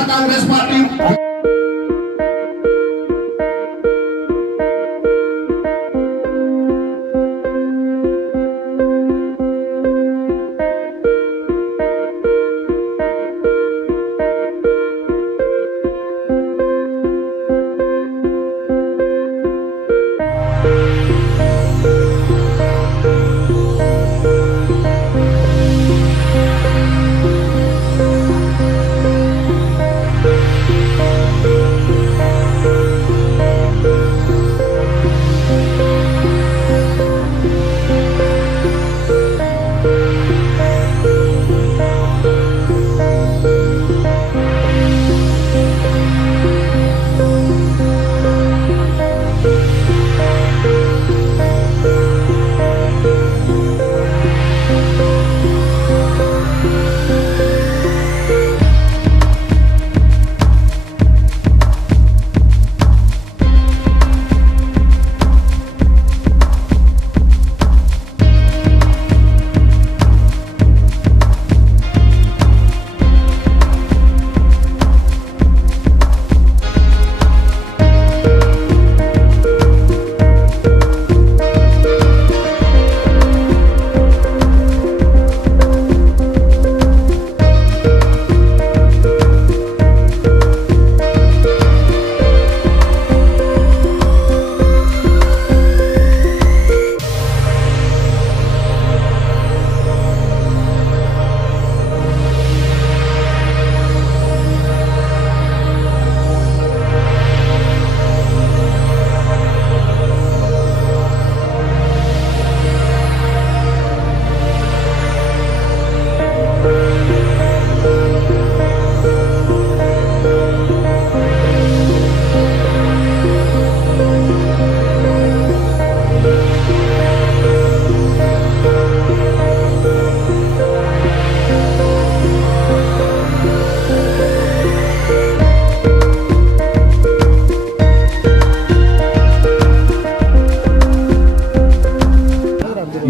YSR Congress party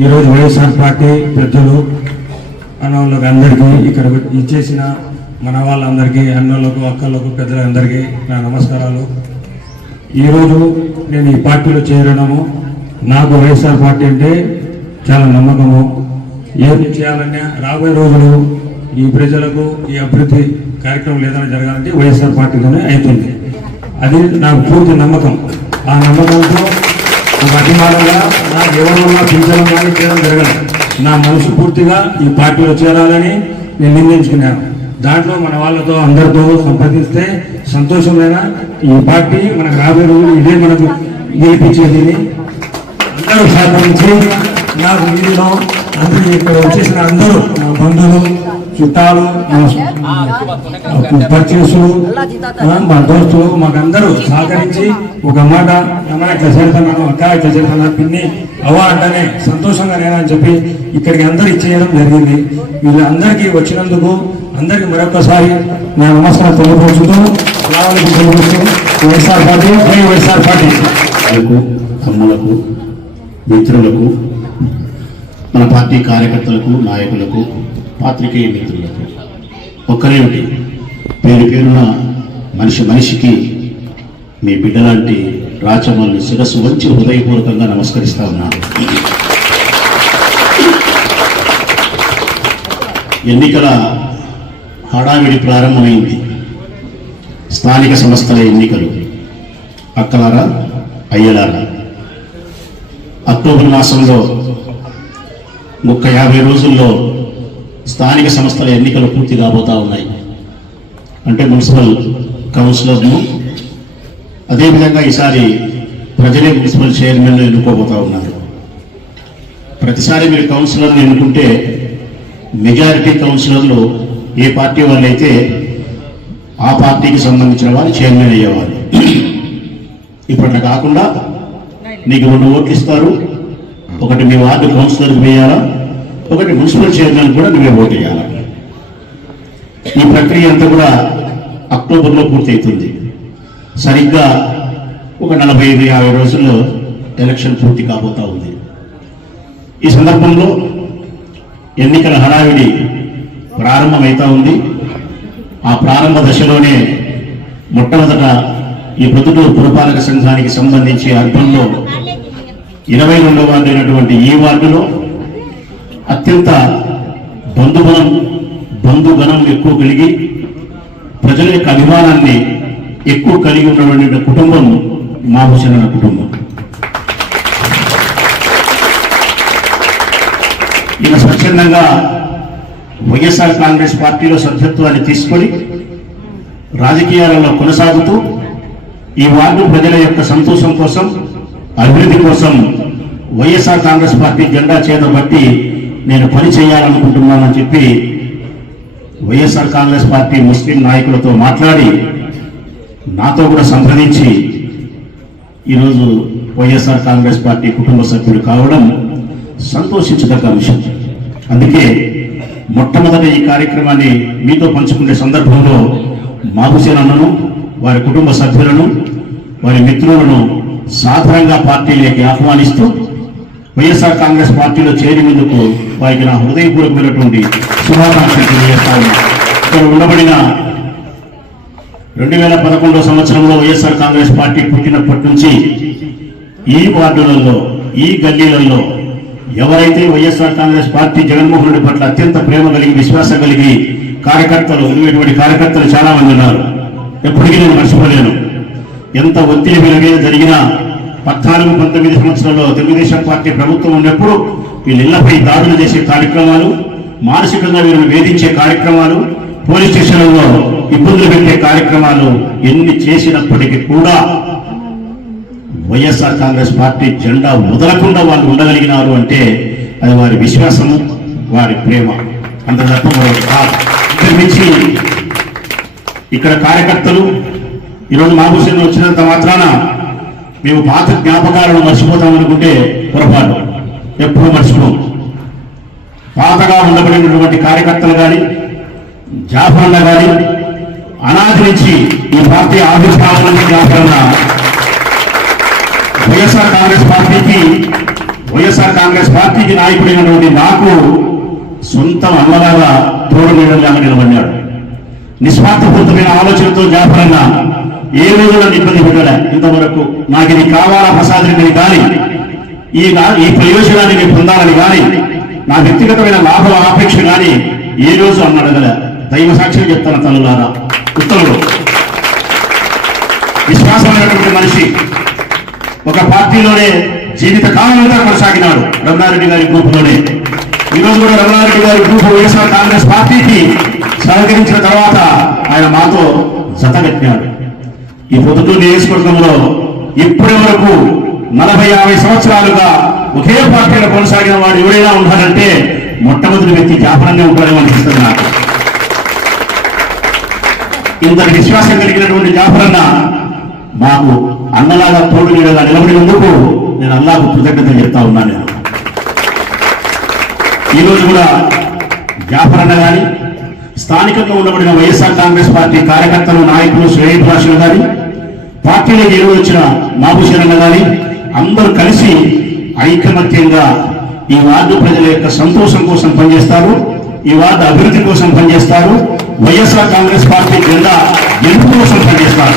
ఈరోజు YSR party పెద్దలు అన్నవాళ్ళకి అందరికీ ఇక్కడ ఇచ్చేసిన మన వాళ్ళందరికీ అన్నోళ్ళకు అక్కలకు పెద్దలందరికీ నా నమస్కారాలు. ఈరోజు నేను ఈ పార్టీలో చేరడము నాకు వైఎస్ఆర్ పార్టీ అంటే చాలా నమ్మకము. ఏది చేయాలన్నా రాబోయే రోజులు ఈ ప్రజలకు ఈ అభివృద్ధి కార్యక్రమం ఏదైనా జరగాలంటే వైఎస్ఆర్ పార్టీతోనే అవుతుంది. అది నాకు పూర్తి నమ్మకం. ఆ నమ్మకంతో ఒక అభిమానంగా నాకు ఎవరన్నా పింఛనం కానీ చేయడం జరగదు. నా మనసు పూర్తిగా ఈ పార్టీలో చేరాలని నేను నిర్ణయించుకున్నాను. దాంట్లో మన వాళ్ళతో అందరితో సంప్రదిస్తే సంతోషమైన ఈ పార్టీ మనకు రాబోయే రోజులు ఇదే మనకు గెలిపించేది. అందరూ సహకరించి నాకు వీధిలో అందరూ ఇక్కడ వచ్చేసిన అందరూ నా బంధువులు చుట్టాలు పర్చేసులు మా దోస్తులు మాకందరూ సహకరించి ఒక మాట అన్న ఇట్లా చేరుతున్నాను, అక్క ఇట్లా చేరుతున్నాను, పిన్ని అవ్వ అంటేనే సంతోషంగా నేనని చెప్పి ఇక్కడికి అందరూ ఇచ్చేయడం జరిగింది. వీళ్ళందరికీ వచ్చినందుకు అందరికి మరొకసారి నా నమస్కారం తెలియపరుచుతూ వైఎస్ఆర్ పార్టీ జై వైఎస్ఆర్ పార్టీ. అమ్మలకు మిత్రులకు మన పార్టీ కార్యకర్తలకు నాయకులకు పాత్రికేయ మిత్రులకు ఒక్కరేమిటి పేరు పేరున మనిషికి మీ బిడ్డలాంటి రాచమల్ని శిరస్సు వంచి హృదయపూర్వకంగా నమస్కరిస్తా ఉన్నాను. ఎన్నికల హడావిడి ప్రారంభమైంది. స్థానిక సంస్థల ఎన్నికలు. అక్కలారా అయ్యలారా, అక్టోబర్ మాసంలో 50 రోజుల్లో స్థానిక సంస్థల ఎన్నికలు పూర్తి కాబోతా ఉన్నాయి. అంటే మున్సిపల్ కౌన్సిలర్ను, అదేవిధంగా ఈసారి ప్రజలే మున్సిపల్ చైర్మన్లు ఎన్నుకోబోతా ఉన్నారు. ప్రతిసారి మీరు కౌన్సిలర్ను ఎన్నుకుంటే మెజారిటీ కౌన్సిలర్లు ఏ పార్టీ వాళ్ళైతే ఆ పార్టీకి సంబంధించిన వాళ్ళు చైర్మన్ అయ్యేవారు. ఇప్పట్లో కాకుండా నీకు 2 ఓట్లు ఇస్తారు. ఒకటి మీ వార్డు కౌన్సిలర్కి వేయాలా, ఒకటి మున్సిపల్ చైర్మన్ కూడా నువ్వే ఓటు వేయాలి. ఈ ప్రక్రియ అంతా కూడా అక్టోబర్లో పూర్తి అవుతుంది. సరిగ్గా ఒక 45-50 రోజుల్లో ఎలక్షన్ పూర్తి కాబోతా ఉంది. ఈ సందర్భంలో ఎన్నికల హడావిడి ప్రారంభమవుతా ఉంది. ఆ ప్రారంభ దశలోనే మొట్టమొదట ఈ ప్రొద్దుటూరు పురపాలక సంఘానికి సంబంధించి అర్బన్లో 22వ వార్డు అయినటువంటి ఈ వార్డులో అత్యంత బంధుగణం ఎక్కువ కలిగి ప్రజల యొక్క అభిమానాన్ని ఎక్కువ కలిగి ఉన్నటువంటి కుటుంబం మాభూషణ కుటుంబం. ఈయన స్వచ్ఛందంగా వైఎస్ఆర్ కాంగ్రెస్ పార్టీలో సభ్యత్వాన్ని తీసుకొని రాజకీయాలలో కొనసాగుతూ ఈ వార్డు ప్రజల యొక్క సంతోషం కోసం, అభివృద్ధి కోసం వైఎస్ఆర్ కాంగ్రెస్ పార్టీ జెండా చేతబట్టి నేను పని చేయాలనుకుంటున్నానని చెప్పి వైఎస్ఆర్ కాంగ్రెస్ పార్టీ ముస్లిం నాయకులతో మాట్లాడి నాతో కూడా సంప్రదించి ఈరోజు వైఎస్ఆర్ కాంగ్రెస్ పార్టీ కుటుంబ సభ్యుడు కావడం సంతోషించదగ్గ అంశం. అందుకే మొట్టమొదటి ఈ కార్యక్రమాన్ని మీతో పంచుకునే సందర్భంలో మాబుసేన్ అన్నను, వారి కుటుంబ సభ్యులను, వారి మిత్రులను సాధారణంగా పార్టీలోకి ఆహ్వానిస్తూ వైఎస్ఆర్ కాంగ్రెస్ పార్టీలో చేరినందుకు వారికి నా హృదయపూర్వకమైనటువంటి శుభాకాంక్షలు తెలియజేస్తాను. ఇక్కడ ఉండబడిన 2011 సంవత్సరంలో వైఎస్ఆర్ కాంగ్రెస్ పార్టీ పుట్టినప్పటి నుంచి ఈ వార్డులలో, ఈ గల్లీలలో ఎవరైతే వైఎస్ఆర్ కాంగ్రెస్ పార్టీ జగన్మోహన్ రెడ్డి పట్ల అత్యంత ప్రేమ కలిగి, విశ్వాసం కలిగి కార్యకర్తలు ఉండేటువంటి కార్యకర్తలు చాలా మంది ఉన్నారు. ఎప్పటికీ నేను మర్చిపోలేను. ఎంత ఒత్తిడి మీద జరిగినా 14-19 సంవత్సరాల్లో తెలుగుదేశం పార్టీ ప్రభుత్వం ఉన్నప్పుడు వీళ్ళ ఇళ్లపై దాడులు చేసే కార్యక్రమాలు, మానసికంగా వీరిని వేధించే కార్యక్రమాలు, పోలీస్ స్టేషన్లలో ఇబ్బందులు పెట్టే కార్యక్రమాలు ఎన్ని చేసినప్పటికీ కూడా వైఎస్ఆర్ కాంగ్రెస్ పార్టీ జెండా వదలకుండా వాళ్ళు ఉండగలిగినారు అంటే అది వారి విశ్వాసము, వారి ప్రేమ. అంత తప్ప మరొకటి కాదు. మించి ఇక్కడ కార్యకర్తలు ఈరోజు మాబుసేన్ వచ్చినంత మాత్రాన మేము పాత జ్ఞాపకాలను మర్చిపోతామనుకుంటే పొరపాటు. ఎప్పుడూ మర్చిపోం. పాతగా ఉండబడినటువంటి కార్యకర్తలు కానీ, జాఫరన్న కానీ, అనాది నుంచి ఈ పార్టీ ఆవిర్భావం నుంచి జాఫరన్న వైఎస్ఆర్ కాంగ్రెస్ పార్టీకి నాయకుడైనటువంటి నాకు సొంత అమ్మలాగా తోడు నీడలాగా నిలబడ్డాడు. నిస్వార్థపూరితమైన ఆలోచనతో జాఫరన్న ఏ రోజు నన్ను ఇబ్బంది పెట్టలే. ఇంతవరకు నాకు ఇది కావాలా ప్రసాదిని కానీ, ఈ ప్రయోజనాన్ని నేను పొందాలని కానీ, నా వ్యక్తిగతమైన లాభ ఆపేక్ష కానీ ఏ రోజు అన్న అడగలే. దైవ సాక్ష్యం చెప్తాను తల్లులారా, ఉత్తరుడు విశ్వాసమైనటువంటి మనిషి. ఒక పార్టీలోనే జీవిత కాలంగా కొనసాగినాడు. రమణారెడ్డి గారి గ్రూపులోనే. ఈరోజు కూడా రమణారెడ్డి గారి గ్రూపు వైఎస్ఆర్ కాంగ్రెస్ పార్టీకి సహకరించిన తర్వాత ఆయన మాతో జతగట్టినాడు. ఈ పొద్దుటూరు నియోజకవర్గంలో ఇప్పటి వరకు 40-50 సంవత్సరాలుగా ఒకే పార్టీలో కొనసాగిన వాడు ఎవరైనా ఉన్నాడంటే మొట్టమొదటి వ్యక్తి జాఫరన్నే ఉంటాడని అనిపిస్తుంది నాకు. ఇంతటి విశ్వాసం కలిగినటువంటి జాఫరన్న మాకు అన్నలాగా తోడు నీడగా నిలబడినందుకు నేను అల్లాహకు కృతజ్ఞతలు చెప్తా ఉన్నాను. నేను ఈరోజు కూడా జాఫరన్న కానీ, స్థానికంగా ఉండబడిన వైఎస్ఆర్ కాంగ్రెస్ పార్టీ కార్యకర్తలు, నాయకులు, శ్రేయోభిలాషులు కానీ, పార్టీలోకి ఎరువు వచ్చిన మాబుసేన్ అన్న కానీ అందరూ కలిసి ఐకమత్యంగా ఈ వార్డు ప్రజల యొక్క సంతోషం కోసం పనిచేస్తారు. ఈ వార్డు అభివృద్ధి కోసం పనిచేస్తారు. వైఎస్ఆర్ కాంగ్రెస్ పార్టీ జెండా గెలుపు కోసం పనిచేస్తారు.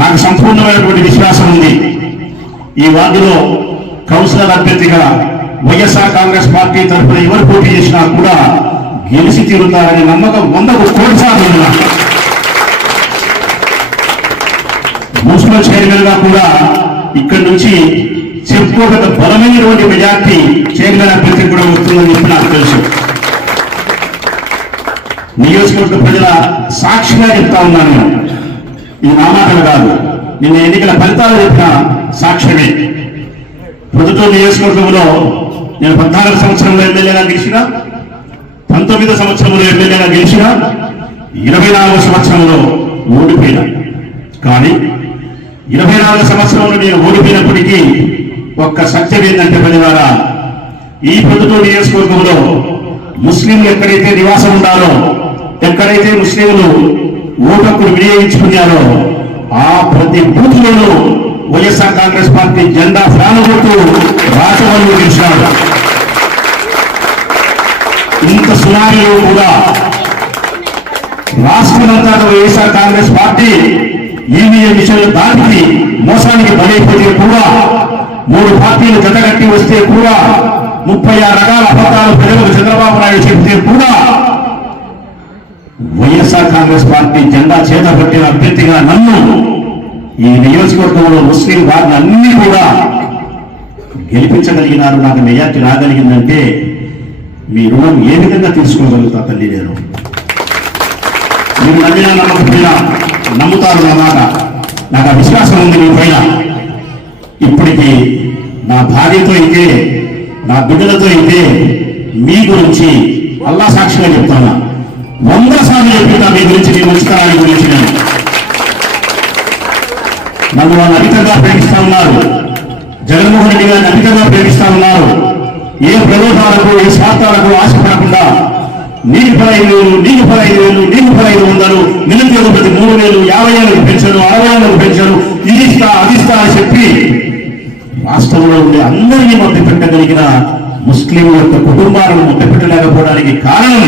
నాకు సంపూర్ణమైనటువంటి విశ్వాసం ఉంది. ఈ వార్డులో కౌన్సిలర్ అభ్యర్థిగా వైఎస్ఆర్ కాంగ్రెస్ పార్టీ తరఫున ఎవరు పోటీ చేసినా కూడా గెలిచి తీరుతారనే నమ్మకం 100కు కోటి సార్లు ఉన్నా. మున్సిపల్ చైర్మన్ గా కూడా ఇక్కడి నుంచి చెప్పుకోగల బలమైనటువంటి మెజార్టీ చైర్మన్ అభ్యర్థి కూడా వస్తుందని చెప్పి నాకు తెలుసు. నియోజకవర్గ ప్రజల సాక్షిగా చెప్తా ఉన్నాను. ఇది నా మాటలు కాదు, నిన్న ఎన్నికల ఫలితాలు చెప్పిన సాక్ష్యమే. పొద్దుటూరు నియోజకవర్గంలో నేను 14 సంవత్సరంలో ఎమ్మెల్యేగా గెలిచిన, 19 సంవత్సరంలో ఎమ్మెల్యేగా గెలిచిన, 24 సంవత్సరంలో ఓడిపోయినా. కానీ 24 సంవత్సరంలో నేను ఓడిపోయినప్పటికీ ఒక్క సత్యం ఏంటంటే ప్రజలారా, ఈ పొద్దుటూరు నియోజకవర్గంలో ముస్లింలు ఎక్కడైతే నివాసం ఉండాలో, ఎక్కడైతే ముస్లింలు ఓటక్కులు వినియోగించుకున్నారో ఆ ప్రతి బూత్లోనూ వైఎస్ఆర్ కాంగ్రెస్ పార్టీ జెండా ఫ్యాన్ కొడుతూ రాజవల్లు గెలిచినారు. ఇంత సునామీలో కూడా రాష్ట్రమంతా వైఎస్ఆర్ కాంగ్రెస్ పార్టీ ఈవీఎం విషయంలో దానికి మోసానికి బలైపోతే కూడా 3 పార్టీలు జతగట్టి వస్తే కూడా 36 రకాల అబద్ధాలు ప్రజలకు చంద్రబాబు నాయుడు చెబితే కూడా వైఎస్ఆర్ కాంగ్రెస్ పార్టీ జెండా చేతపట్టిన అభ్యర్థిగా నన్ను ఈ నియోజకవర్గంలో ముస్లిం వారిని అన్ని కూడా గెలిపించగలిగినారు. నాకు మెజార్టీ రాగలిగిందంటే మీ రుణం ఏ విధంగా తీసుకోగలుగుతా తల్లి నేను. మీరు నమ్మినా నమ్మకపోయినా నమ్ముతారు నా మాట. నాకు ఆ విశ్వాసం ఉంది మీ పైన. ఇప్పటికీ నా భార్యతో అయితే నా బిడ్డలతో అయితే మీ గురించి అల్లా సాక్షిగా చెప్తాను. 100 సార్లు చెప్తున్నా మీ గురించి, మీ మంచితనాన్ని గురించి. నేను నన్ను వాళ్ళు అధికంగా ప్రేమిస్తా ఉన్నారు. జగన్మోహన్ రెడ్డి గారిని అధికంగా ప్రేమిస్తా ఉన్నారు. ఏ ప్రలోభాలకు ఏ స్వార్థాలకు ఆశపడకుండా నీకు 15,000, నీకు 15,000, నీకు 1,500, నిరుద్యోగ ప్రతి 3,000, 50,000 పెంచారు, 60,000 పెంచారు, ఇది ఇస్తా అది ఇస్తా అని చెప్పి రాష్ట్రంలో ఉండే అందరినీ మధ్య పెట్టగలిగిన ముస్లిం యొక్క కుటుంబాలను మధ్య పెట్టలేకపోవడానికి కారణం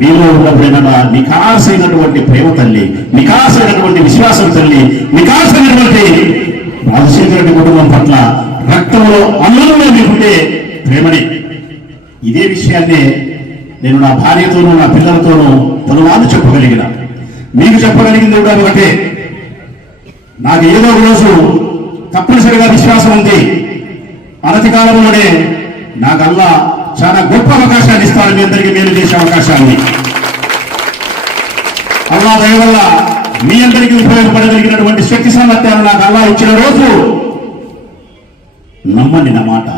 మీలో ఉన్నప్పుడైనా నికాసైనటువంటి ప్రేమ తల్లి, నికాసైనటువంటి విశ్వాసం తల్లి, నికాసైనటువంటి రాజశేఖర రెడ్డి కుటుంబం పట్ల రక్తంలో అన్నంలో మీకుంటే ప్రేమని. ఇదే విషయాన్నే నేను నా భార్యతోనూ నా పిల్లలతోనూ పలుమార్లు చెప్పగలిగిన. మీకు చెప్పగలిగింది కూడా ఒకటే, నాకు ఏదో ఒక రోజు తప్పనిసరిగా విశ్వాసం ఉంది. అనతి కాలంలోనే నాకల్లా చాలా గొప్ప అవకాశాన్ని ఇస్తాను, మీ అందరికీ మేలు చేసే అవకాశాన్ని. అల్లా దయ వల్ల మీ అందరికీ ఉపయోగపడగలిగినటువంటి శక్తి సామర్థ్యాలు నాకు అల్లా ఇచ్చిన రోజు నమ్మండి నా మాట.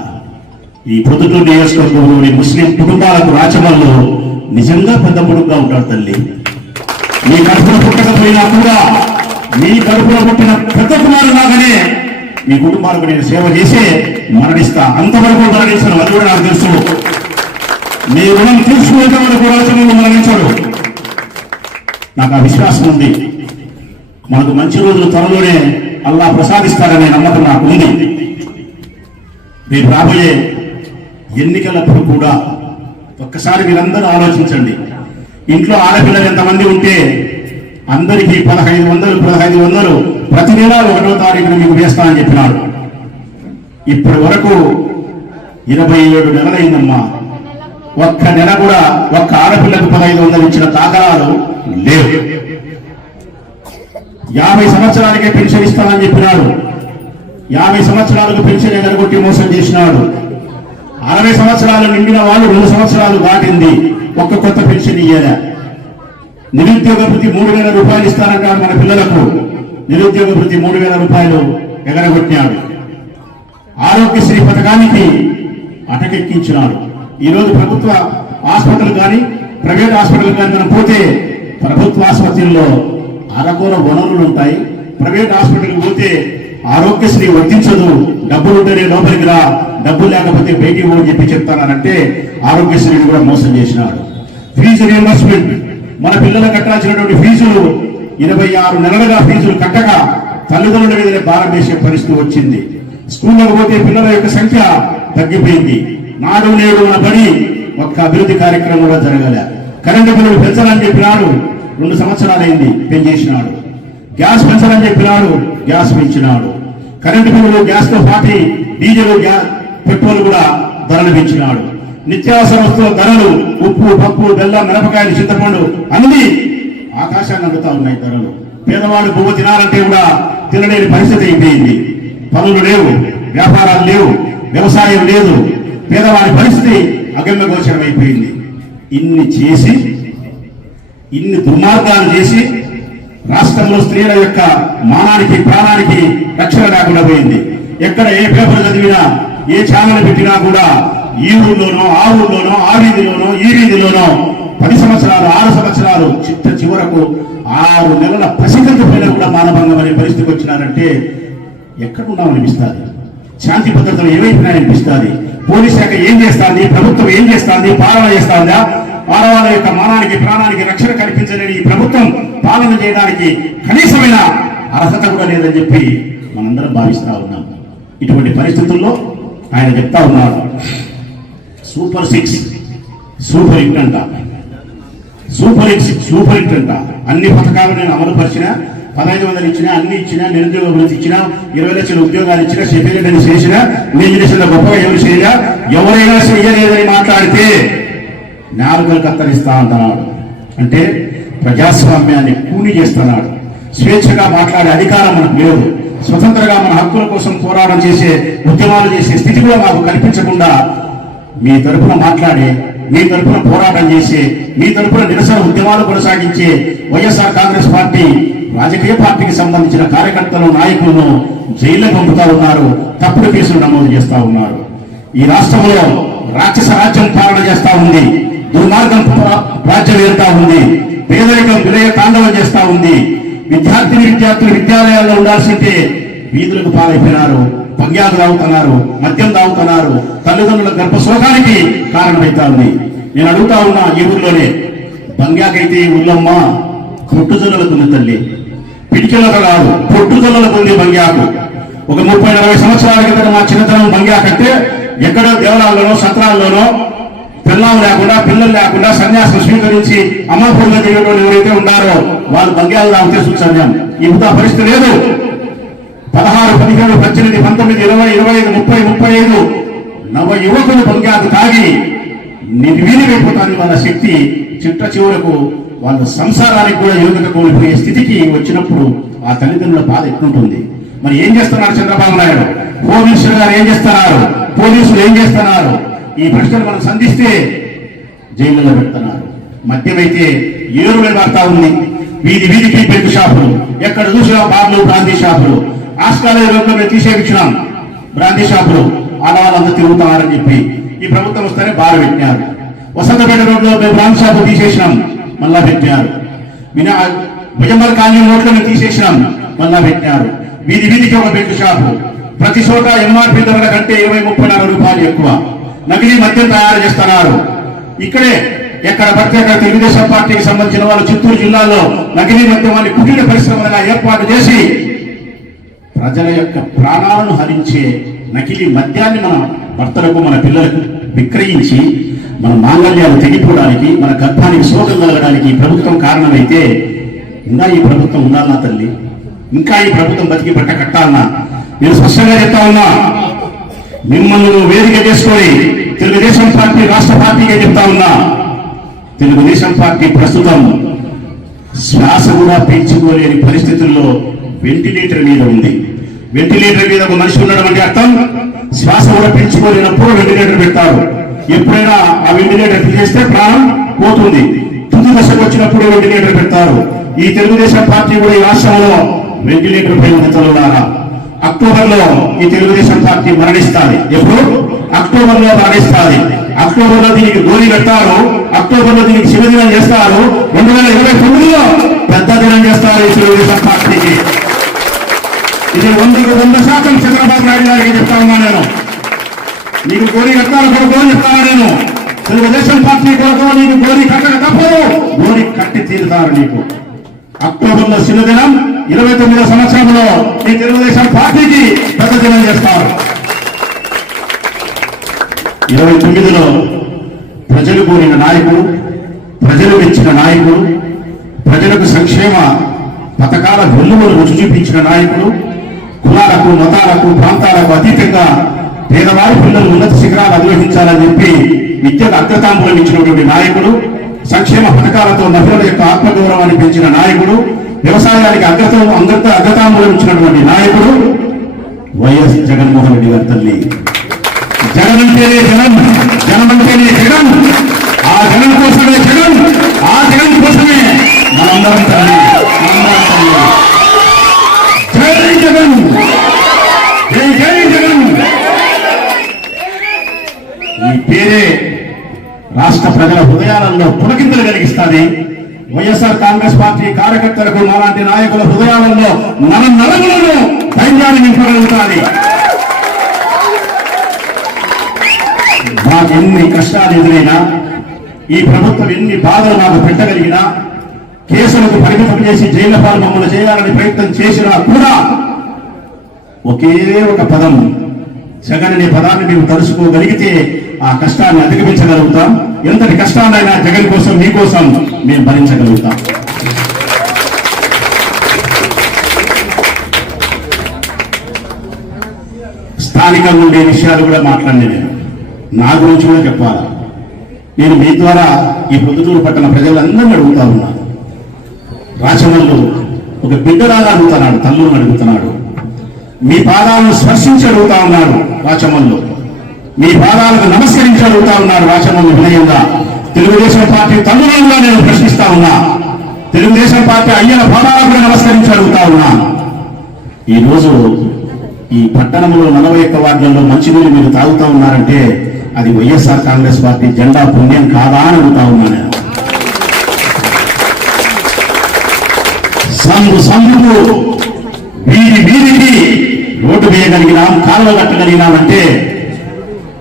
ఈ పొద్దుటూరు నియోజకవర్గంలోని ముస్లిం కుటుంబాలకు రాచమల్లు నిజంగా పెద్ద పొడుగ్గా ఉంటాడు తల్లి. మీ కడుపున పుట్టకపోయినా కూడా మీ కడుపులో పుట్టిన పెద్ద కుమారు లాగానే మీ కుటుంబాలకు నేను సేవ చేసే మరణిస్తా. అంతవరకు మరణించను, అది కూడా నాకు తెలుసు. మీ రుణం తీసుకునేంత వరకు రాచమల్లు మరణించడు. నాకు ఆ విశ్వాసం ఉంది. మనకు మంచి రోజులు త్వరలోనే అల్లా ప్రసాదిస్తారనే నమ్మకం నాకు ఉంది. రేపు రాబోయే ఎన్నికలప్పుడు కూడా ఒక్కసారి మీరందరూ ఆలోచించండి. ఇంట్లో ఆడపిల్లలు ఎంతమంది ఉంటే అందరికీ 1,500 ప్రతి నెల 1వ తారీఖున మీకు వేస్తానని చెప్పినాడు. ఇప్పటి వరకు 27 నెలలైందమ్మా. ఒక్క నెల కూడా ఒక్క ఆడపిల్లకు 1,500 ఇచ్చిన దాఖలాలు లేవు. 50 సంవత్సరాలకే పెన్షన్ ఇస్తానని చెప్పినాడు. 50 సంవత్సరాలకు పెన్షన్ ఎగరగొట్టి మోసం చేసినాడు. 60 సంవత్సరాలు నిండిన వాళ్ళు 2 సంవత్సరాలు దాటింది, ఒక్క కొత్త పెన్షన్ ఇయ్యారా. నిరుద్యోగ వృత్తి 3,000 రూపాయలు ఇస్తానంటాడు మన పిల్లలకు. నిరుద్యోగ వృత్తి 3,000 రూపాయలు ఎగరగొట్టినాడు. ఆరోగ్యశ్రీ పథకానికి అటకెక్కించినాడు. ఈరోజు ప్రభుత్వ హాస్పిటల్ కానీ ప్రైవేట్ హాస్పిటల్ కానీ మనం పోతే ప్రభుత్వ ఆసుపత్రుల్లో అరకొర వనరులు ఉంటాయి. ప్రైవేట్ హాస్పిటల్కి పోతే ఆరోగ్యశ్రీ వర్తించదు, డబ్బులుంటేనే లోపలికి రా, డబ్బులు లేకపోతే బయటికి పోని చెప్పి చెప్తానంటే ఆరోగ్యశ్రీని కూడా మోసం చేసినాడు. ఫీజు రియంబర్స్మెంట్, మన పిల్లలు కట్టాల్సినటువంటి ఫీజులు 26 నెలలుగా ఫీజులు కట్టగా తల్లిదండ్రుల మీదనే భారం వేసే పరిస్థితి వచ్చింది. స్కూళ్ళకు పోతే పిల్లల యొక్క సంఖ్య తగ్గిపోయింది. నాడు నేడు మన బడి ఒక్క అభివృద్ధి కార్యక్రమం కూడా జరగలే. కరెంటు బిల్లులు పెంచాలని చెప్పినాడు, 2 సంవత్సరాలైంది పెంచేసినాడు. గ్యాస్ పెంచాలని చెప్పినాడు, గ్యాస్ పెంచినాడు. కరెంటు బిల్లులు గ్యాస్తో పాటు డీజిల్, పెట్రోల్ కూడా ధరలు పెంచినాడు. నిత్యావసర వస్తువుల ధరలు, ఉప్పు, పప్పు, బెల్లం, మిరపకాయలు, చింతపండు అన్ని ఆకాశాన్ని అందుతా ఉన్నాయి ధరలు. పేదవాడు పువ్వు తినాలంటే కూడా తినలేని పరిస్థితి అయిపోయింది. పనులు లేవు, వ్యాపారాలు లేవు, వ్యవసాయం లేదు. పేదవాడి పరిస్థితి అగమ్య గోచరం అయిపోయింది. ఇన్ని చేసి, ఇన్ని దుర్మార్గాలు చేసి రాష్ట్రంలో స్త్రీల యొక్క మానానికి ప్రాణానికి రక్షణ లేకుండా పోయింది. ఎక్కడ ఏ పేపర్ చదివినా, ఏ ఛానల్ పెట్టినా కూడా ఈ ఊర్లోనో ఆ ఊర్లోనో ఆ వీధిలోనో ఈ వీధిలోనో 10 సంవత్సరాలు 6 సంవత్సరాలు చివరకు 6 నెలల పసికందు పైన కూడా మానభంగం అనే పరిస్థితికి వచ్చినారంటే ఎక్కడున్నామనిపిస్తుంది. శాంతి భద్రతలు ఏమైపోయినాయనిపిస్తుంది. పోలీస్ శాఖ ఏం చేస్తుంది, ప్రభుత్వం ఏం చేస్తుంది, పాలన చేస్తుందా? ఆడవాళ్ళ యొక్క మానానికి ప్రాణానికి రక్షణ కల్పించలేని ఈ ప్రభుత్వం పాలన చేయడానికి కనీసమైన అర్హత కూడా లేదని చెప్పి మనందరం భావిస్తా ఉన్నాం. ఇటువంటి పరిస్థితుల్లో ఆయన చెప్తా ఉన్నారు, సూపర్ 6 సూపర్ హిట్ అంట, సూపర్ హిట్ అంట. అన్ని పథకాలు నేను అమలు పరిచిన, 1500 ఇచ్చినా, అన్ని ఇచ్చినా, నిరుద్యోగ అభివృద్ధి ఇచ్చినా, 20 లక్షల ఉద్యోగాలు ఇచ్చినా, సెక్రటరీ చేసిన, నేను చేసిన గొప్పగా ఎవరు చేయగా, ఎవరైనా చేయలేదని మాట్లాడితే నాలుకలు కత్తరిస్తా అంటున్నాడు. అంటే ప్రజాస్వామ్యాన్ని కూని చేస్తున్నాడు. స్వేచ్ఛగా మాట్లాడే అధికారం మనకు లేదు. స్వతంత్రంగా మన హక్కుల కోసం పోరాటం చేసే, ఉద్యమాలు చేసే స్థితి కూడా మాకు కల్పించకుండా మీ తరఫున మాట్లాడే, మీ తరఫున పోరాటం చేసే, మీ తరఫున నిరసన ఉద్యమాలు కొనసాగించే వైఎస్ఆర్ కాంగ్రెస్ పార్టీ రాజకీయ పార్టీకి సంబంధించిన కార్యకర్తలు, నాయకులను జైల్లో పంపుతా ఉన్నారు, తప్పుడు కేసులు నమోదు చేస్తా ఉన్నారు. ఈ రాష్ట్రంలో రాక్షస రాజ్యం పాలన చేస్తా ఉంది, దుర్మార్గం రాజ్యం ఏరుతా ఉంది, పేదరికం విలయ తాండవం చేస్తా ఉంది. విద్యార్థులు విద్యాలయాల్లో ఉండాల్సింటే వీధులకు పాలైపోయినారు, పంగ్యాలు తాగుతున్నారు, మద్యం తాగుతున్నారు, తల్లిదండ్రుల గర్భశోకానికి కారణమైతా ఉంది. నేను అడుగుతా ఉన్నా, ఈ ఊర్లోనే బంగ్యాకైతే ఊళ్ళమ్మ పొట్టుజొన్నలకు ఉంది తల్లి, పిడికిలకు కాదు, పొట్టుజొన్నలకు ఉంది బంగ్యాకు. ఒక 30-40 సంవత్సరాల క్రితం మా చిన్నతనం బంగ్యాకంటే ఎక్కడో దేవాలయాల్లోనో సత్రాల్లోనో పిల్లలు లేకుండా, పిల్లలు లేకుండా సన్యాసం స్వీకరించి అమ్మపూర్ణ చేయడం ఎవరైతే ఉన్నారో వాళ్ళు బంగ్యాలు తాగితే సుసన్యం. ఇంత పరిస్థితి లేదు. 16, 17, 18, 19, 20, 25, 30, 35 నవ యువకులు బంగ్యాకు తాగి నిర్వీర్యమైపోతాను. వాళ్ళ శక్తి చిట్ట చివరకు వాళ్ళ సంసారానికి కూడా యోగ్యత కోల్పోయే స్థితికి వచ్చినప్పుడు ఆ తల్లిదండ్రుల బాధ ఎట్లుంటుంది? మరి ఏం చేస్తున్నారు చంద్రబాబు నాయుడు? హోమ్ మినిస్టర్ గారు ఏం చేస్తున్నారు? పోలీసులు ఏం చేస్తున్నారు? ఈ ప్రశ్నలు మనం సంధిస్తే జైల్లో పెడుతున్నారు. మద్యమైతే ఏరులే పడతా ఉంది. వీధికి బెల్ట్ షాపులు, ఎక్కడ చూసినా బార్లు, బ్రాందీ షాపులు. ఆస్కాల రోడ్లో మేము తీసేపించినాం బ్రాందీ షాపులు, ఆడవాళ్ళంతా తిరుగుతున్నారని చెప్పి ఈ ప్రభుత్వం వస్తేనే బార్ పెట్టినారు. వసంతపేట రోడ్లో మేము బ్రాందీ షాపు తీసేసినాం, మళ్ళా పెట్టినారు. భుజంబర్ కాలనీ రోడ్లో మేము తీసేసినాం, మళ్ళా పెట్టినారు. వీధికి ఒక బెల్ట్ షాపు. ప్రతి చోట ఎంఆర్పీ ధరల కంటే 20-30 రూపాయలు ఎక్కువ నకిలీ మద్యం తయారు చేస్తున్నారు. ఇక్కడే ఎక్కడ పడితే అక్కడ తెలుగుదేశం పార్టీకి సంబంధించిన వాళ్ళు చిత్తూరు జిల్లాలో నకిలీ మద్యమాన్ని కుటీర పరిశ్రమలుగా ఏర్పాటు చేసి ప్రజల యొక్క ప్రాణాలను హరించే నకిలీ మద్యాన్ని మన భర్తలకు, మన పిల్లలకు విక్రయించి మన మాంగళ్యాలు తెగిపోవడానికి, మన గర్భానికి శోకం కలగడానికి ఈ ప్రభుత్వం కారణమైతే ఇంకా ఈ ప్రభుత్వం ఉండాలన్నా తల్లి? ఇంకా ఈ ప్రభుత్వం బతికి పట్ట కట్టాలన్నా? నేను స్పష్టంగా చెప్తా ఉన్నా, మిమ్మల్ని వేదిక చేసుకొని తెలుగుదేశం పార్టీ రాష్ట్ర పార్టీగా చెప్తా ఉన్నా, తెలుగుదేశం పార్టీ ప్రస్తుతం శ్వాస కూడా పీల్చుకోలేని పరిస్థితుల్లో వెంటిలేటర్ మీద ఉంది. వెంటిలేటర్ మీద ఒక మనిషి ఉండడం అంటే అర్థం శ్వాస కూడా పీల్చుకోలేనప్పుడు వెంటిలేటర్ పెడతారు. ఎప్పుడైనా ఆ వెంటిలేటర్ తీసేస్తే ప్రాణం పోతుంది. తుది దశకు వచ్చినప్పుడు వెంటిలేటర్ పెడతారు. ఈ తెలుగుదేశం పార్టీ కూడా ఈ రాష్ట్రంలో వెంటిలేటర్ పై ఉంచాలన్నారా? అక్టోబర్ లో ఈ తెలుగుదేశం పార్టీ మరణిస్తాది. ఎప్పుడు? అక్టోబర్ లో మరణిస్తాది. అక్టోబర్ లో దీనికి గోరీ పెడతారు, అక్టోబర్ లో దీనికి శివదినం చేస్తారు, 2029లో పెద్ద దినం చేస్తారు ఈ తెలుగుదేశం పార్టీకి. ఇది 100% చంద్రబాబు నాయుడు గారికి చెప్తా ఉన్నా నేను. నీకు గోరీ కట్టాలి కొడుకు చెప్తాను నేను. తెలుగుదేశం పార్టీ కొడుకు నీకు గోరీ కట్టక తప్పదు, గోరీ కట్టి తీరుతారు నీకు. అక్టోబర్ లో శివదినం, 29వ సంవత్సరంలో ఈ తెలుగుదేశం పార్టీకి పెద్ద దినం చేస్తారు. 29లో ప్రజలు కోరిన నాయకుడు, ప్రజలు మెచ్చిన నాయకుడు, ప్రజలకు సంక్షేమ పథకాల వెల్లువలు రుచి చూపించిన నాయకుడు, కులాలకు, మతాలకు, ప్రాంతాలకు అతీతంగా పేదవారి పిల్లలు ఉన్నత శిఖరాలు అధిరోహించాలని చెప్పి విద్యకు అగ్రతాంబూలం ఇచ్చినటువంటి నాయకుడు, సంక్షేమ పథకాలతో మహిళల యొక్క ఆత్మగౌరవాన్ని పెంచిన నాయకుడు, వ్యవసాయానికి అగ్రతాంబూలం ఇచ్చినటువంటి నాయకుడు వైఎస్ జగన్మోహన్ రెడ్డి గారి తల్లి. జగన్ అంటేనే జనం, జనం అంటేనే జగన్, ఆ జగన్ కోసమే జగన్, ఆ జగన్ కోసమే మనందరం తల్లి. జై జగన్, జై జై జగన్. ఈ పేరే రాష్ట్ర ప్రజల హృదయాలలో పులకింతలు కలిగిస్తుంది. వైఎస్ఆర్ కాంగ్రెస్ పార్టీ కార్యకర్తలకు, మాలాంటి నాయకుల హృదయాలలో నరములను ధైర్యాన్ని నింపగలుగుతాది. మాకు ఎన్ని కష్టాలు ఎదురైనా, ఈ ప్రభుత్వం ఎన్ని బాధలు మాకు పెట్టగలిగినా, కేసులకు పరిమితం చేసి జైళ్ల పాలు మమ్మల్ని చేయాలని ప్రయత్నం చేసినా కూడా ఒకే ఒక పదం, జగన్ అనే పదాన్ని మేము తలుసుకోగలిగితే ఆ కష్టాన్ని అధిగమించగలుగుతాం. ఎంతటి కష్టాలైనా జగన్ కోసం మీకోసం మేము భరించగలుగుతాం. స్థానికంగా ఉండే విషయాలు కూడా మాట్లాడిన నేను నా గురించి కూడా చెప్పాలా. నేను మీ ద్వారా ఈ పొద్దుటూరు పట్టణ ప్రజలందరినీ అడుగుతా ఉన్నాను. రాచమల్లు ఒక బిడ్డలాగా అడుగుతున్నాడు, తల్లులను అడుగుతున్నాడు. మీ పాదాలను స్పర్శించి అడుగుతా ఉన్నాడు రాచమల్లు. మీ పాదాలకు నమస్కరించి అడుగుతా ఉన్నాడు రాచమల్లు వినయంగా. తెలుగుదేశం పార్టీ తల్లులను నేను ప్రశ్నిస్తా ఉన్నా. తెలుగుదేశం పార్టీ అయ్యల పాదాలకు నమస్కరించి అడుగుతా ఉన్నా. ఈరోజు ఈ పట్టణంలో 41 వార్డులలో మంచినీళ్ళు మీరు తాగుతా ఉన్నారంటే అది వైఎస్ఆర్ కాంగ్రెస్ పార్టీ జెండా పుణ్యం కాదా అని అడుగుతా ఉన్నా నేను. సందుకు వీధికి రోడ్డు వేయగలిగినాం, కాలువ కట్టగలిగినామంటే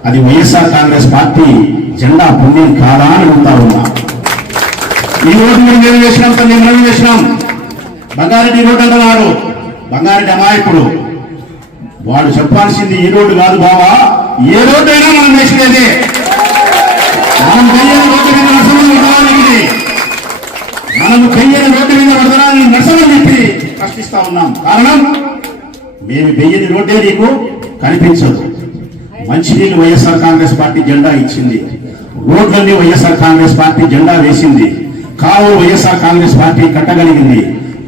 అది వైఎస్ఆర్ కాంగ్రెస్ పార్టీ జెండా పుణ్యం కాదా అని అడుగుతా ఉన్నా. ఈ రోడ్డు మేము వేసినాం, మేము వేసినాం. బంగారెడ్డి రోడ్డు అంటున్నాడు. బంగారెడ్డి అమాయకుడు. వాడు చెప్పాల్సింది ఈ రోడ్డు కాదు బావా, ఏ రోడ్డు అయినా మనం వేసినదే. మనం కయ్యని రోడ్డు మీద నర్సమని కావాలండి, మనము కయ్యని రోడ్డు మీద పడతానని నర్సమని చెప్పి ప్రశ్నిస్తా ఉన్నాం. కారణం మేము వెయ్యని రోడ్డే నీకు కనిపించదు. మంచినీళ్ళు వైఎస్ఆర్ కాంగ్రెస్ పార్టీ జెండా ఇచ్చింది, రోడ్లన్నీ వైఎస్ఆర్ కాంగ్రెస్ పార్టీ జెండా వేసింది, కాలువ వైఎస్ఆర్ కాంగ్రెస్ పార్టీ కట్టగలిగింది.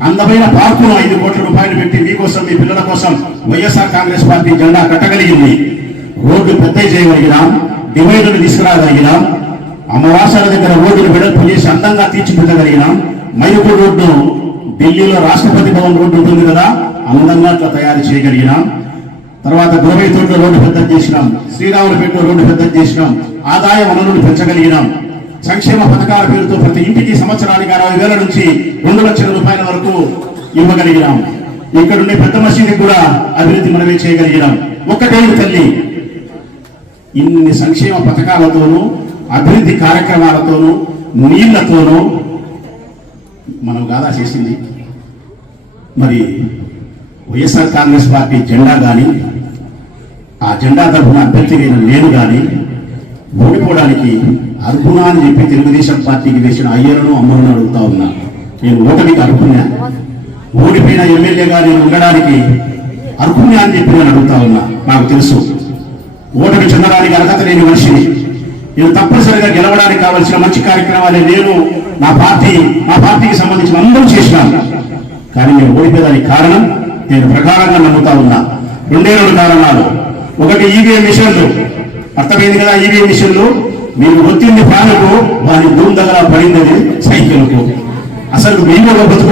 అందమైన పార్కును 5 కోట్ల రూపాయలు పెట్టి మీకోసం మీ పిల్లల కోసం వైఎస్ఆర్ కాంగ్రెస్ పార్టీ జెండా కట్టగలిగింది. రోడ్డు పెద్ద చేయగలిగినాం, డివైడర్లు తీసుకురాగలిగినాం, అమావాసాల దగ్గర రోడ్డును వెడల్పు చేసి అందంగా తీర్చిదిద్దగలిగినాం. మైరుపూర్ రోడ్డు ఢిల్లీలో రాష్ట్రపతి భవన్ రోడ్డు ఉంటుంది కదా, అందంగా అట్లా తయారు చేయగలిగినాం. తర్వాత గోబైతోట రోడ్డు పెద్ద చేసినాం, శ్రీరాములపేట రోడ్డు పెద్ద చేసినాం, ఆదాయ వనరులు పెంచగలిగినాం. సంక్షేమ పథకాల పేరుతో ప్రతి ఇంటికి సంవత్సరానికి 60,000 నుంచి 2 లక్షల రూపాయల వరకు ఇవ్వగలిగినాం. ఇక్కడుండే పెద్ద మసీదుకి కూడా అభివృద్ధి మనమే చేయగలిగినాం. ఒక్కటే తల్లి, ఇన్ని సంక్షేమ పథకాలతోనూ అభివృద్ధి కార్యక్రమాలతోనూ నీళ్లతోనూ మనం గాదా చేసింది. మరి వైఎస్ఆర్ కాంగ్రెస్ పార్టీ జెండా కానీ ఆ జెండా తరఫున అభ్యర్థిగా నేను కానీ ఓడిపోవడానికి అర్హునా అని చెప్పి తెలుగుదేశం పార్టీకి వేసిన అయ్యలను అమ్మలను అడుగుతా ఉన్నా. నేను ఓటమికి అర్హున్నా, ఓడిపోయిన ఎమ్మెల్యేగా నేను ఉండడానికి అర్హున్నా అని చెప్పి నేను అడుగుతా ఉన్నా. నాకు తెలుసు ఓటమి చెందడానికి అర్హత లేని మనిషిని. నేను తప్పనిసరిగా గెలవడానికి కావలసిన మంచి కార్యక్రమాలే నేను మా పార్టీకి సంబంధించిన అందరూ చేసినాను. కానీ నేను ఓడిపోయేదానికి కారణం నేను ప్రకారంగా నమ్ముతా ఉన్నా. 2 కారణాలు. ఒకటి ఈవీఎం మిషన్లు. అర్థమైంది కదా, ఈవీఎం మిషన్లు మీరు ఒత్తిడి ఫ్యాన్కు వారి భూమి దగ్గర పడిందని సైకిల్కు. అసలు మేము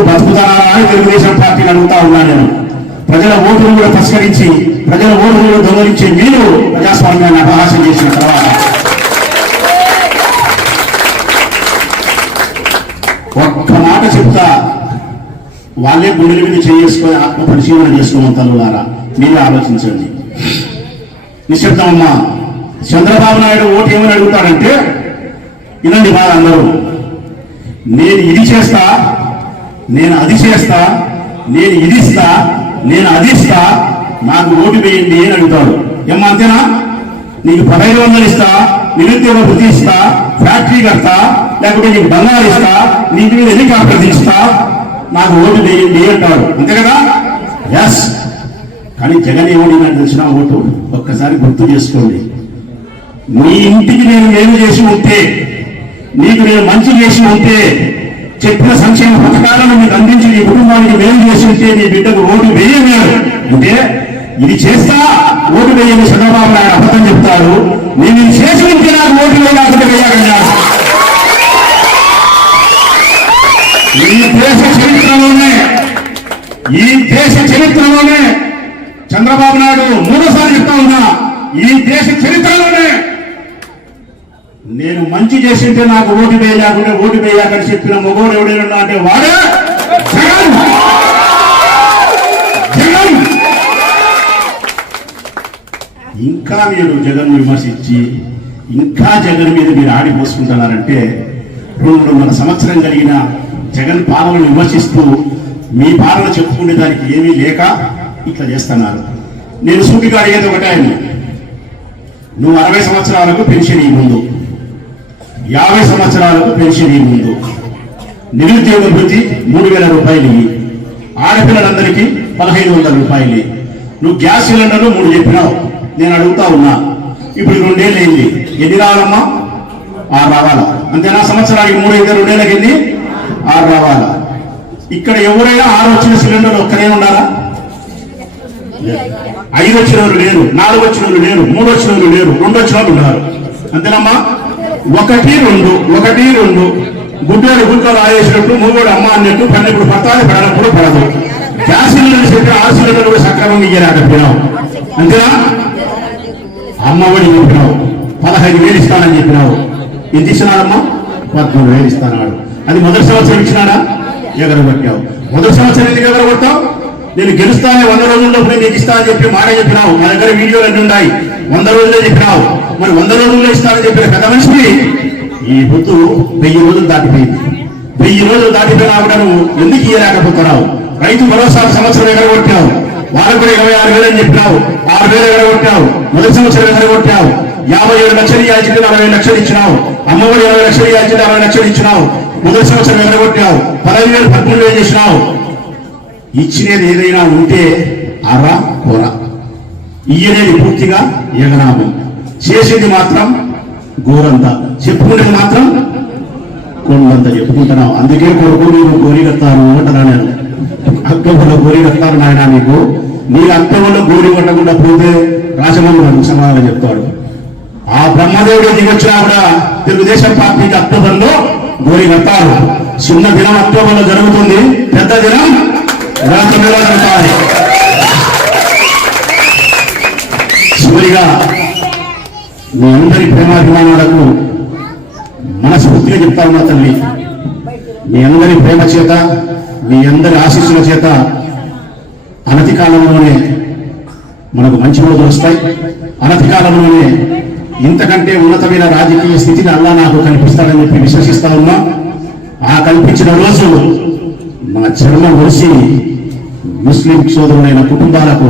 బతుకుతారా అని తెలుగుదేశం పార్టీని అడుగుతా ఉన్నా నేను. ప్రజల ఓటును కూడా తస్కరించి ప్రజల ఓటును కూడా దొంగలించే మీరు ప్రజాస్వామ్యాన్ని అపహాస్యం చేసిన తర్వాత ఒక్క మాట చెప్తా, వాళ్ళే గుండెల మీద చేసుకొని ఆత్మ పరిశీలన చేసుకోమని తల్లులారా మీరే ఆలోచించండి. నిశ్శబ్దమ్మా, చంద్రబాబు నాయుడు ఓటు ఏమని అడుగుతాడంటే, వినండి బాగా అందరూ, నేను ఇది చేస్తా, నేను అది చేస్తా, నేను ఇది ఇస్తా, నేను అది ఇస్తా, నాకు ఓటు వేయండి అని అడుగుతాడు. ఏమన్నా అంతేనా? నీకు 1500 ఇస్తా, నిరుద్యోగ వృత్తి ఇస్తా, ఫ్యాక్టరీ కడతా, లేకపోతే నీకు బంగారు ఇస్తా, నీకు మీద హెలికాప్టర్ ఇస్తా, నాకు ఓటు వేయండి అంటాడు. అంతే కదా? ఎస్. కానీ జగన్ ఏమడినాడు తెలిసిన ఓటు ఒక్కసారి గుర్తు చేసుకోండి. నీ ఇంటికి నేను మేలు చేసి ఉంటే, నీకు నేను మంచి చేసి ఉంటే, చెప్పిన సంక్షేమ పథకాలను మీకు అందించి నీ కుటుంబానికి మేలు చేసి ఉంటే నీ బిడ్డకు ఓటు వేయలేరు అంటే ఇది చేస్తా ఓటు వేయని చంద్రబాబు నాయుడు అబద్ధం చెప్తారు. నేను ఇది చేసి ఉంటే నాకు ఓటు వేయాలంటే వేయగలిగాను. ఈ దేశ చరిత్రలోనే చంద్రబాబు నాయుడు 3వ చెప్తా ఉన్నా, ఈ దేశ చరిత్రలోనే నేను మంచి చేసింటే నాకు ఓటు వేయలేకుంటే ఓటు వేయకని చెప్పిన మొగోడు ఎవడైనా అంటే వాడే జగన్. ఇంకా మీరు జగన్ విమర్శించి ఇంకా జగన్ మీద మీరు ఆడిపోసుకుంటున్నారంటే 2.5 సంవత్సరం కలిగిన జగన్ పాలనను విమర్శిస్తూ మీ పాలన చెప్పుకునే దానికి ఏమీ లేక ఇట్లా చేస్తున్నారు. నేను సూటిగా అడిగేది ఒకటే, నువ్వు 60 సంవత్సరాలకు పెన్షన్ ఈ ముందు 50 సంవత్సరాలకు పెన్షన్ ఈ ముందు, నిరుద్యోగ వృత్తి 3,000 రూపాయలు ఇవి, ఆడపిల్లలందరికీ 1,500 రూపాయలు. నువ్వు గ్యాస్ సిలిండర్లు 3 చెప్పినావు. నేను అడుగుతా ఉన్నా, ఇప్పుడు 2 ఏళ్ళు అయింది, ఎన్ని రావాలమ్మా? 6 రావాలా? అంతేనా? సంవత్సరానికి 3 అయితే 2 ఏళ్ళకి ఎన్ని? 6 రావాలా? ఇక్కడ ఎవరైనా 6 వచ్చిన సిలిండర్లు ఒక్కనే ఉండాలా? 5 వచ్చిన వాళ్ళు లేరు, 4 వచ్చిన వాళ్ళు లేరు, 3 వచ్చిన వాళ్ళు లేరు, 2 వచ్చిన వాళ్ళు ఉన్నారు. అంతేనమ్మా? 1, 2 గుడ్డోడు గుడ్డలు ఆయేసినట్టు, మూగోడు అమ్మ అన్నట్టు, పన్నెప్పుడు పడతాది, పడనప్పుడు పడదు. గ్యాస్ సిలిండర్ చెప్పిన 6 సిలిండర్లు కూడా సక్రమంగా ఇయ్యలేకపోయినావు. అంతేనా? అమ్మఒడి చెప్పినావు, 15,000 ఇస్తానని చెప్పినావు. ఎంత ఇచ్చినాడమ్మా? 13,000 ఇస్తానాడు. అది మొదటి సంవత్సరం ఇచ్చినాడా? ఎగరగొట్టావు. మొదటి సంవత్సరం ఎందుకు ఎగరగొట్టావు? నేను గెలుస్తానే 100 రోజుల్లో నీకు ఇస్తా అని చెప్పి మాట చెప్పినావు. మా దగ్గర వీడియోలు అన్నీ ఉన్నాయి. 100 రోజులే చెప్పినావు. మరి 100 రోజుల్లో ఇస్తానని చెప్పిన పెద్ద మనిషికి ఈ పొద్దు 1000 రోజులు దాటిపోయింది. 1000 రోజులు దాటిపోయినా కూడా నువ్వు ఎందుకు ఇయ్యలేకపోతున్నావు? రైతు భరోసా సంవత్సరం ఎగరగొట్టావు. వాళ్ళకు కూడా 26,000 అని చెప్పినావు, 6,000 ఎగరగొట్టావు. మొదటి సంవత్సరం ఎగరగొట్టావు. 57 లక్షలు ఇచ్చింది, 40 లక్షలు ఇచ్చినావు. అమ్మఒడి 20 లక్షలు ఇచ్చింది, 60 లక్షలు ఇచ్చినావు. మొదటి సంవత్సరం ఎగరగొట్టావు. 15,000 13,000 చేసినావు. ఇచ్చినది ఏదైనా ఉంటే అర కూర, ఇయ్యనేది పూర్తిగా ఎగనామం, చేసేది మాత్రం గోరంతా, చెప్పుకునేది మాత్రం కొండంతా చెప్పుకుంటున్నావు. అందుకే కొడుకు నీకు గోరి కట్టారు అంటున్నా నేను. అక్టోబర్లో గోరి కట్టారు నాయన నీకు. నీకు అక్టోబర్లో గోరి కట్టకుండా పోతే రాజమౌళి మనకు సమాధానం చెప్తాడు. ఆ బ్రహ్మదేవుడు దిగొచ్చినా కూడా తెలుగుదేశం పార్టీకి అక్టోబర్లో గోరి కట్టారు. చిన్న దినం అక్టోబర్లో జరుగుతుంది, పెద్ద దినం రాష్ట్రంలో జరుగుతాయి. చివరిగా మీ అందరి ప్రేమాభిమానాలకు మనస్ఫూర్తిగా చెప్తా ఉన్నా తల్లి, మీ అందరి ప్రేమ చేత, మీ అందరి ఆశీస్సుల చేత అనతి కాలంలోనే మనకు మంచి రోజులు వస్తాయి. అనతి కాలంలోనే ఇంతకంటే ఉన్నతమైన రాజకీయ స్థితిని అల్లా నాకు కల్పిస్తాడని చెప్పి విశ్వసిస్తా ఉన్నా. ఆ కల్పించిన రోజు మా చర్మం ఒలిసి ముస్లిం సోదరులైన కుటుంబాలకు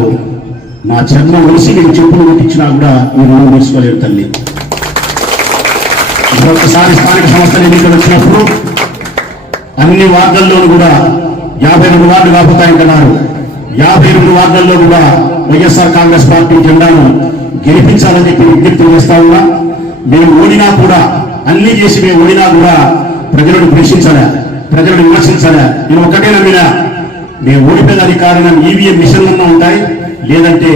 మా చర్మం ఒలిసి నేను చెప్పులు కొట్టించినా కూడా మీరు రుణం తీసుకోలేరు తల్లి. మరొకసారి స్థానిక సంస్థల ఎన్నికలు వచ్చినప్పుడు అన్ని వార్డుల్లోనూ కూడా 52 వార్డు కాకపోతాయంటున్నారు. 52 వార్డుల్లో కూడా వైఎస్ఆర్ కాంగ్రెస్ పార్టీ జెండాను గెలిపించాలని చెప్పి విజ్ఞప్తి చేస్తా ఉన్నా. మేము ఓడినా కూడా, అన్ని చేసి మేము ఓడినా కూడా ప్రజలను ప్రశ్నించాలా, ప్రజలను విమర్శించాలా. నేను ఒక్కటే నమ్మినా, మేము ఓడిపోయేదానికి కారణం ఈవీఎం మిషన్లన్నా ఉంటాయి, లేదంటే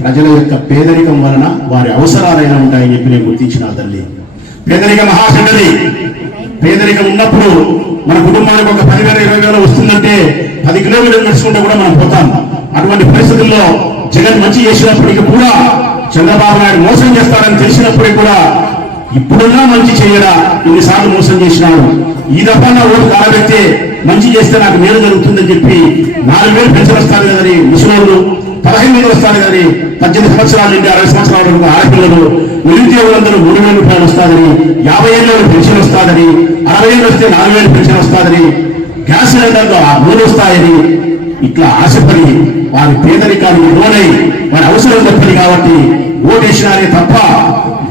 ప్రజల యొక్క పేదరికం వలన వారి అవసరాలైనా ఉంటాయని చెప్పి నేను గుర్తించిన తల్లి. పేదరిక మహాశండది. పేదరికం ఉన్నప్పుడు మన కుటుంబానికి ఒక 10,000 20,000 వస్తుందంటే 10 కిలోమీటర్లు నడుచుకుంటే కూడా మనం పోతాం. అటువంటి పరిస్థితుల్లో జగన్ మంచి చేసినప్పటికీ కూడా, చంద్రబాబు నాయుడు మోసం చేస్తారని తెలిసినప్పటికీ కూడా, ఇప్పుడున్నా మంచి చేయడా, ఇన్నిసార్లు మోసం చేసినాడు. ఈ దఫా నా ఓటు కాలబెడితే మంచి చేస్తే నాకు మేలు జరుగుతుందని చెప్పి 4,000 పెన్షన్ వస్తారు కదని ముసలోళ్ళు, 15,000 వస్తారు కానీ 18 సంవత్సరాల నుండి 60 సంవత్సరాల వరకు ఆడపిల్లలు, నిరుద్యోగులందరూ 3,000 రూపాయలు వస్తాదని, 50 ఏళ్ళలో పెన్షన్ వస్తాదని, 60 ఏళ్ళు వస్తే 4,000 పెన్షన్ వస్తాదని, గ్యాస్ సిలిండర్లో 3 వస్తాయని ఇట్లా ఆశపడి వారి పేదరికానికి లోనై వారి అవసరం తప్పని కాబట్టి ఓటేసినారే తప్ప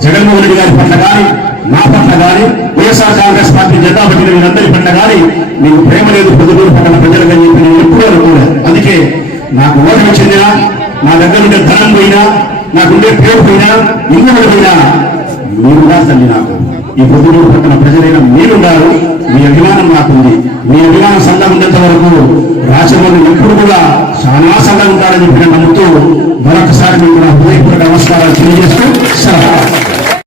జగన్మోహన్ రెడ్డి గారి పట్ల కానీ, నా పట్ల కానీ, వైఎస్ఆర్ కాంగ్రెస్ పార్టీ జెండా పట్టిన వీళ్ళందరి పట్ల కానీ మీకు ప్రేమ లేదు పొద్దుటూరు పట్టణ ప్రజలకు అని చెప్పి నేను ఎప్పుడూ అనుకోలేదు. అందుకే నాకు ఓటమి చెందినా, నా దగ్గర ఉండే ధనం పోయినా, నాకుండే పేరు పోయినా, ఇంకొకటి పోయినా మీరుగా తల్లి. నాకు ఈ పొద్దుటూరు పట్టణ ప్రజలైన మీరున్నారు. మీ అభిమానం నాకుంది. మీ అభిమానం సల్లగా ఉండేంత వరకు రాజమౌళి ఎప్పుడు కూడా చాలా సల్లగా ఉంటారని చెప్పి నమ్ముతూ మరొకసారి మీకు నా హృదయపూర్వక నమస్కారాలు తెలియజేస్తూ సెలవు.